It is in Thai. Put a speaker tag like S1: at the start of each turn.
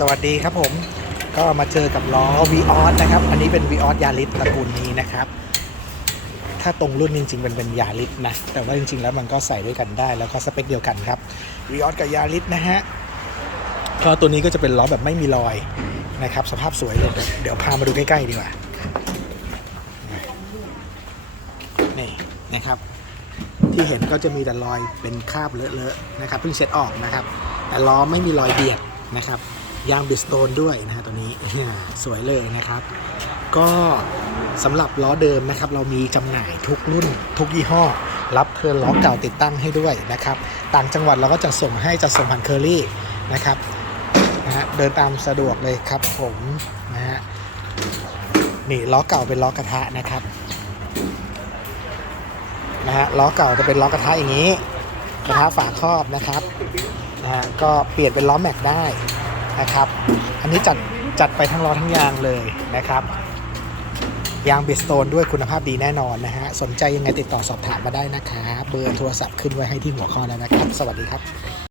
S1: สวัสดีครับผมก็มาเจอกับล้อ v ีออสนะครับ อันนี้เป็น v ีออสยาริสตระกูลนี้นะครับ ถ้าตรงรุ่นจริงๆเป็นเป็นยาริสนะ แต่ว่าจริงๆแล้วมันก็ใส่ด้วยกันได้ แล้วก็สเปคเดียวกันครับ v ีออสกับยาริสนะฮะก็ตัวนี้ก็จะเป็นล้อแบบไม่มีรอยนะครับ สภาพสวยเลยเดี๋ยวเดี๋ยวพามาดูใกล้ๆดีกว่านี่นะครับที่เห็นก็จะมีแต่รอยเป็นคราบเลอะๆนะครับเพิ่งเช็ดออกนะครับ แต่ล้อไม่มีรอยเบียดนะครับ ยางบิสโตนด้วยนะฮะตัวนี้สวยเลยนะครับ ก็สำหรับล้อเดิมนะครับ เรามีจำหน่ายทุกรุ่น ทุกยี่ห้อ รับเทิร์นล้อเก่าติดตั้งให้ด้วยนะครับ ต่างจังหวัดเราก็จะส่งให้จะส่งผ่านเคอรี่นะครับนะฮะเดินตามสะดวกเลยครับผมนะฮะนี่ล้อเก่าเป็นล้อกระทะนะครับนะฮะล้อเก่าจะเป็นล้อกระทะอย่างนี้กระทะฝาครอบนะครับนะฮะก็เปลี่ยนเป็นล้อแม็กได้ นะครับ อันนี้จัดจัดไปทั้งล้อทั้งยางเลยนะครับ ยางบิสโตนด้วยคุณภาพดีแน่นอนนะฮะ สนใจยังไงติดต่อสอบถามมาได้นะครับ เบอร์โทรศัพท์ขึ้นไว้ให้ที่หัวข้อแล้วนะครับ สวัสดีครับ